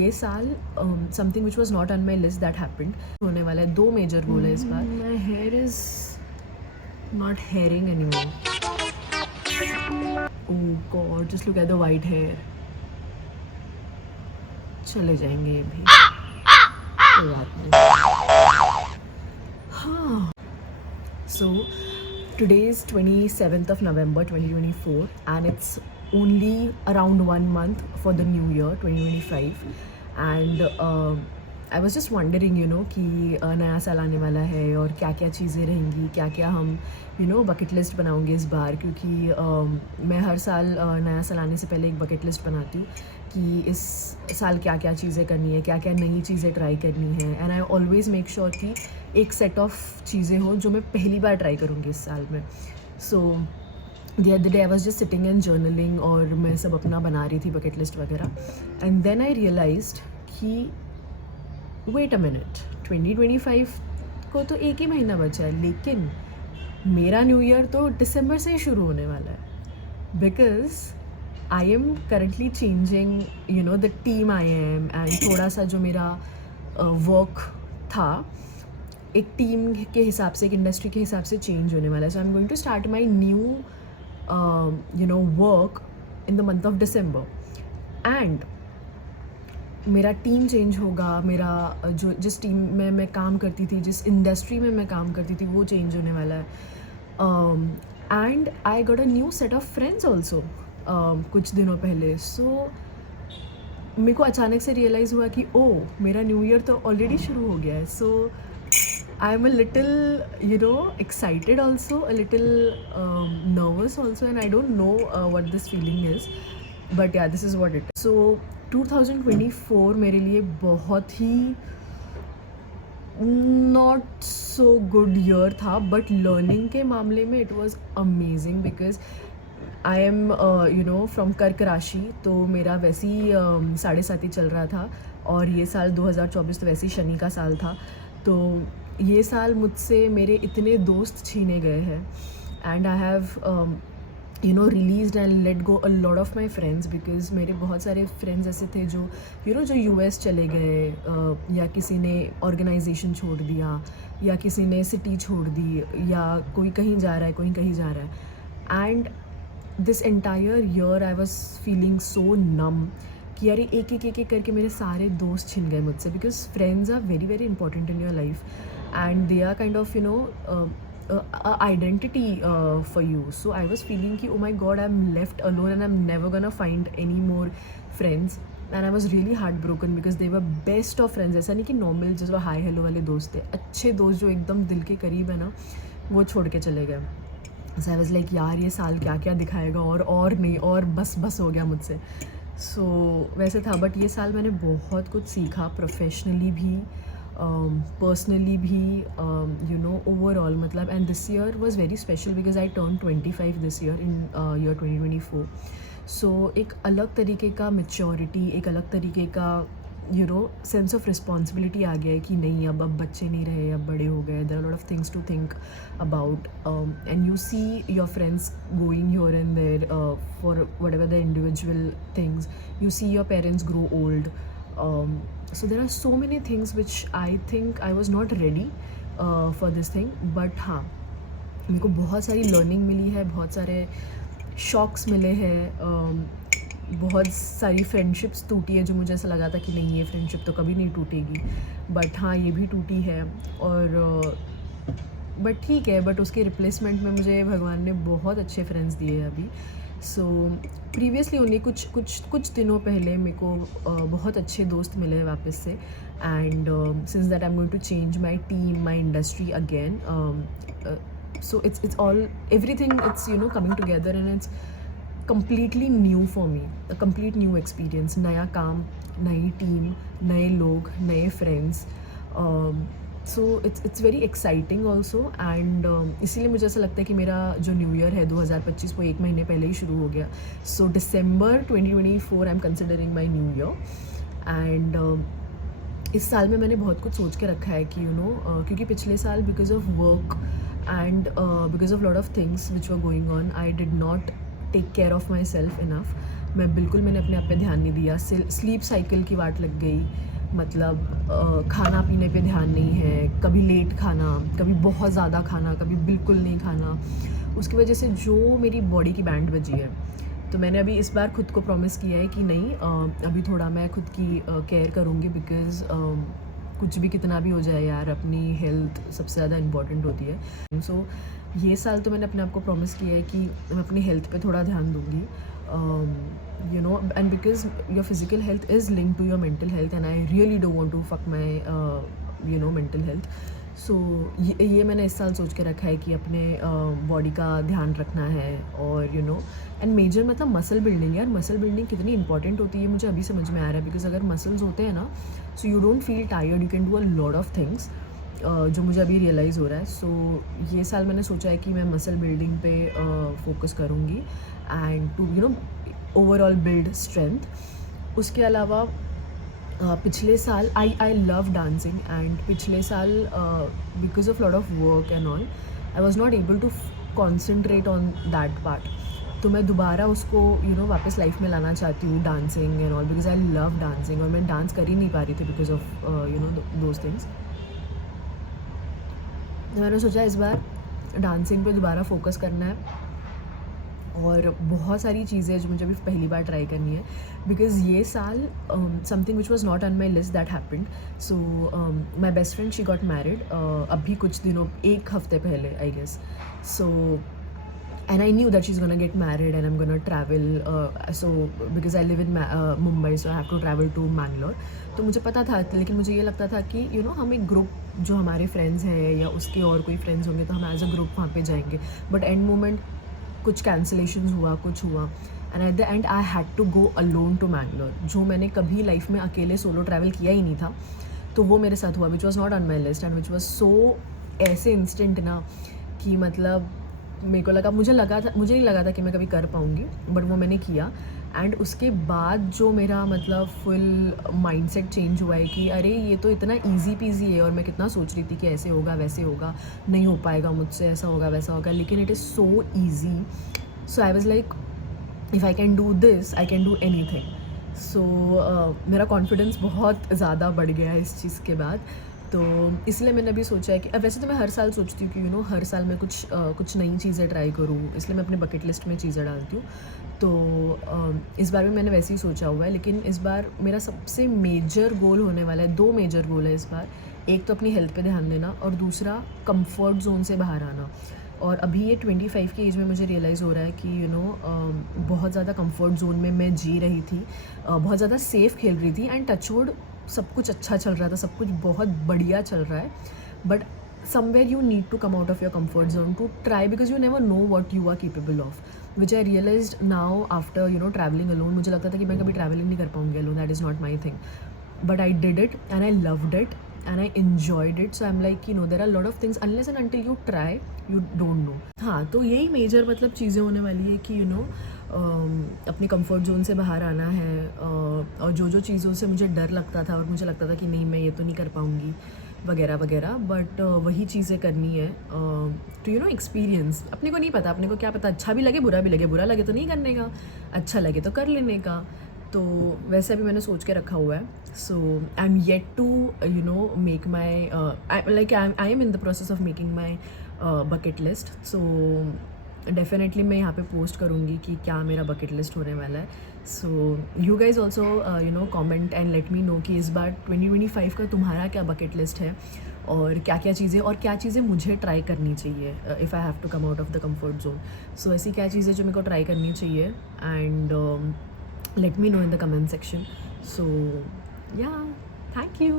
ये साल something which was not on my list that happened होने वाला है. 2 मेजर गोल है इस बार. My hair is not hairing anymore. Oh god, just look at the white hair. चले जाएंगे ये भी, कोई बात नहीं. हाँ. So today is 27th of November 2024 and it's only around 1 month for the new year 2025. And I was just wondering कि नया साल आने वाला है और क्या क्या चीज़ें रहेंगी, क्या क्या हम बकेट लिस्ट बनाऊंगे इस बार. क्योंकि मैं हर साल नया साल आने से पहले एक बकेट लिस्ट बनाती हूँ कि इस साल क्या क्या चीज़ें करनी है, क्या क्या नई चीज़ें ट्राई करनी है. And I always make sure कि एक सेट ऑफ चीज़ें हो जो मैं पहली बार ट्राई करूँगी इस साल में. So the other day I was just sitting and journaling और मैं सब अपना बना रही थी बकेट लिस्ट वगैरह. एंड देन आई रियलाइज्ड कि वेट अ मिनट, 2025 को तो एक ही महीना बचा है, लेकिन मेरा न्यू ईयर तो दिसंबर से ही शुरू होने वाला है. Because I am currently changing the team I am. And थोड़ा सा जो मेरा वर्क था एक टीम के हिसाब से, एक इंडस्ट्री के हिसाब से चेंज होने वाला है. So I am going to start my new work in the month of December. And मेरा टीम चेंज होगा. मेरा जिस टीम में मैं काम करती थी, जिस इंडस्ट्री में मैं काम करती थी, वो चेंज होने वाला है. And I got a new set of friends also कुछ दिनों पहले. सो मेरे को अचानक से रियलाइज़ हुआ कि मेरा न्यू ईयर तो ऑलरेडी शुरू हो गया है. सो I am a little, excited also, a little nervous also, and I don't know what this feeling is. But yeah, this is what it is. So 2024 मेरे लिए बहुत ही not so good year था, but learning के मामले में it was amazing because I am from कर्क राशि. तो मेरा वैसे ही 7.5 चल रहा था और ये साल 2024 तो वैसे ही शनि का साल था. तो ये साल मुझसे मेरे इतने दोस्त छीने गए हैं. And I have released and let go a lot of my friends. Because मेरे बहुत सारे फ्रेंड्स ऐसे थे जो जो यूएस चले गए, या किसी ने ऑर्गेनाइजेशन छोड़ दिया, या किसी ने सिटी छोड़ दी, या कोई कहीं जा रहा है, कोई कहीं जा रहा है. And this entire year I was feeling so numb कि यार एक एक करके मेरे सारे दोस्त छिन गए मुझसे. Because friends are very very important in your life and they are kind of identity for you. So I was feeling ki oh my god, I'm left alone and I'm never gonna find any more friends. And I was really heartbroken because they were best of friends. ऐसा नहीं कि normal जो hi hello वाले दोस्त थे, अच्छे दोस्त जो एकदम दिल के करीब है ना, वो छोड़ के चले गए. So I was like यार ये साल क्या क्या दिखाएगा, और नहीं, और बस हो गया मुझसे. So वैसे था. बट ये साल मैंने बहुत कुछ सीखा, प्रोफेशनली भी, personally भी, overall मतलब. And this year was very special because I turned 25 this year in year 2024. So एक अलग तरीके का maturity, एक अलग तरीके का sense of responsibility आ गया है कि नहीं, अब बच्चे नहीं रहे, अब बड़े हो गए. There are a lot of things to think about, and you see your friends going here and there for whatever the individual things. You see your parents grow old. So there are so many things which I think I was not ready for this thing. But हाँ, मेरे को बहुत सारी learning मिली है, बहुत सारे shocks मिले हैं, बहुत सारी फ्रेंडशिप्स टूटी है जो मुझे ऐसा लगा था कि नहीं, ये फ्रेंडशिप तो कभी नहीं टूटेगी. बट हाँ, ये भी टूटी है. और बट ठीक है, बट उसके रिप्लेसमेंट में मुझे भगवान ने बहुत अच्छे फ्रेंड्स दिए हैं अभी. सो प्रीवियसली ओनली कुछ दिनों पहले मेरे को बहुत अच्छे दोस्त मिले हैं वापस से. And since that I am going to change my team, my industry again. So it's all, everything, it's coming together and it's completely new for me, a complete new experience. नया काम, नई टीम, नए लोग, नए friends. So it's very exciting also. And इसीलिए मुझे ऐसा लगता है कि मेरा जो न्यू ईयर है 2025 वो एक महीने पहले ही शुरू हो गया. सो दिसंबर 2024 I am considering my new year. And इस साल में मैंने बहुत कुछ सोच के रखा है कि क्योंकि पिछले साल because of work and because of lot of things which were going on, I did not take care of myself enough. मैंने अपने आप पे ध्यान नहीं दिया। स्लीप साइकिल की वाट लग गई, मतलब खाना पीने पे ध्यान नहीं है, कभी लेट खाना, कभी बहुत ज़्यादा खाना, कभी बिल्कुल नहीं खाना। उसकी वजह से जो मेरी बॉडी की बैंड बजी है। तो मैंने अभी इस बार खुद को प्रॉमिस किया है कि नहीं, अभी थोड़ा मैं खुद की केयर करूँगी, बिकॉज़ कुछ भी कितना भी हो जाए यार, अपनी हेल्थ सबसे ज़्यादा इम्पॉर्टेंट होती है। सो ये साल तो मैंने अपने आप को प्रॉमिस किया है कि मैं अपनी हेल्थ पे थोड़ा ध्यान दूँगी, you know, and because your physical health is linked to your mental health, and I really don't want to fuck my you know mental health. So ये मैंने इस साल सोच के रखा है कि अपने बॉडी का ध्यान रखना है, और यू नो, एंड मेजर मतलब मसल बिल्डिंग। यार मसल बिल्डिंग कितनी इंपॉर्टेंट होती है मुझे अभी समझ में आ रहा है, बिकॉज अगर मसल्स होते हैं ना, so you don't feel tired, you can do a lot of things, जो मुझे अभी रियलाइज़ हो रहा है। सो ये साल मैंने सोचा है कि मैं मसल बिल्डिंग पे फोकस करूँगी, and to you know overall build strength. उसके अलावा पिछले साल आई लव डांसिंग, एंड पिछले साल because of lot of work and all, I was not able to concentrate on that part. तो मैं दोबारा उसको यू नो वापस लाइफ में लाना चाहती हूँ, dancing and all, because I love dancing, और मैं डांस कर ही नहीं पा रही थी because of you know those things. तो मैंने सोचा इस बार डांसिंग पे दोबारा फोकस करना है, और बहुत सारी चीज़ें जो मुझे अभी पहली बार ट्राई करनी है, बिकॉज़ ये साल something which was not on my list that happened. So my best friend she got married अभी कुछ दिनों, एक हफ्ते पहले I guess. So and I knew that she's gonna get married and I'm gonna travel, so because I live in Mumbai, so I have to travel to Mangalore। तो मुझे पता था, लेकिन मुझे ये लगता था कि यू नो हम एक ग्रुप जो हमारे फ्रेंड्स हैं या उसके और कोई फ्रेंड्स होंगे तो हम एज अ ग्रुप वहाँ पे जाएंगे, बट एंड मोमेंट कुछ कैंसिलेशंस हुआ, कुछ हुआ, and at the end I had to go alone to Mangalore, जो मैंने कभी लाइफ में अकेले सोलो ट्रैवल किया ही नहीं था। तो वो मेरे साथ हुआ, विच was not on my list, and which was so ऐसे इंस्टेंट ना, कि मतलब मेरे को लगा, मुझे नहीं लगा था कि मैं कभी कर पाऊँगी, बट वो मैंने किया। एंड उसके बाद जो मेरा मतलब फुल माइंडसेट चेंज हुआ है कि अरे ये तो इतना इजी पीजी है, और मैं कितना सोच रही थी कि ऐसे होगा वैसे होगा, नहीं हो पाएगा मुझसे, ऐसा होगा वैसा होगा, लेकिन it is so easy. So I was like, if I can do this I can do anything. So मेरा कॉन्फिडेंस बहुत ज़्यादा बढ़ गया है इस चीज़ के बाद। तो इसलिए मैंने अभी सोचा है कि वैसे तो मैं हर साल सोचती हूँ कि यू नो हर साल मैं कुछ नई चीज़ें ट्राई करूँ, इसलिए मैं अपने बकेट लिस्ट में चीज़ें डालती हूँ। तो इस बार भी मैंने वैसे ही सोचा हुआ है, लेकिन इस बार मेरा सबसे मेजर गोल होने वाला है, 2 मेजर गोल है इस बार। एक तो अपनी हेल्थ पे ध्यान देना, और दूसरा कंफर्ट जोन से बाहर आना। और अभी ये 25 की एज में मुझे रियलाइज़ हो रहा है कि यू नो बहुत ज़्यादा कंफर्ट जोन में मैं जी रही थी, बहुत ज़्यादा सेफ़ खेल रही थी, एंड टचवुड सब कुछ अच्छा चल रहा था, सब कुछ बहुत बढ़िया चल रहा है, but somewhere you need to come out of your comfort zone to try, because you never know what you are capable of, which I realise now after you know travelling alone. मुझे लगता था कि मैं कभी travelling नहीं कर पाऊँगी alone, that is not my thing, but I did it and I loved it and I enjoyed it। So I'm like, you know, there are a lot of things unless and until you try you don't know। हाँ, तो यही major मतलब चीज़ें होने वाली है कि you know अपने कंफर्ट जोन से बाहर आना है, और जो चीज़ों से मुझे डर लगता था और मुझे लगता था कि नहीं मैं ये तो नहीं कर पाऊँगी वगैरह वगैरह, बट वही चीज़ें करनी है टू यू नो एक्सपीरियंस। अपने को नहीं पता, अपने को क्या पता, अच्छा भी लगे बुरा भी लगे, बुरा लगे तो नहीं करने का, अच्छा लगे तो कर लेने का। तो वैसे भी मैंने सोच के रखा हुआ है। So I am yet to you know make my like I am in the process of making my bucket list. So definitely मैं यहाँ पे पोस्ट करूँगी कि क्या मेरा बकेट लिस्ट होने वाला है। So you guys also you know comment and let me know कि इस बार 2025 का तुम्हारा क्या बकेट लिस्ट है, और क्या क्या चीज़ें, और क्या चीज़ें मुझे ट्राई करनी चाहिए if I have to come out of the comfort zone. So ऐसी क्या चीज़ें जो मेरे को ट्राई करनी चाहिए, and let me know in the comment section। So yeah, thank you।